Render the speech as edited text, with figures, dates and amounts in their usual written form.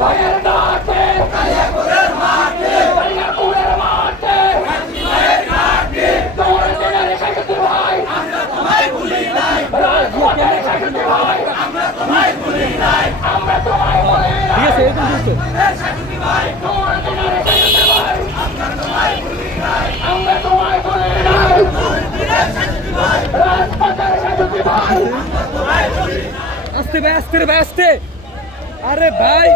ভাইয়ের ডাকে কালিয়াকৈরের মাঠে কালিয়াকৈরের মাঠে তোমার দিনের শান্তি ভাই আমরা তোমায় ভুলি নাই রাজপথের শান্তি ভাই আমরা তোমায় ভুলি নাই আমরা তোমায় ভুলি নাই ঠিক আছে এরকম দিছো শান্তি ভাই তোমার দিনের শান্তি ভাই আমরা তোমায় ভুলি নাই আমরা তোমায় ভুলি নাই তোমার দিনের শান্তি ভাই রাজপথের শান্তি ভাই আমরা তোমায় ভুলি নাই আস্তে ভাই আস্তে আরে ভাই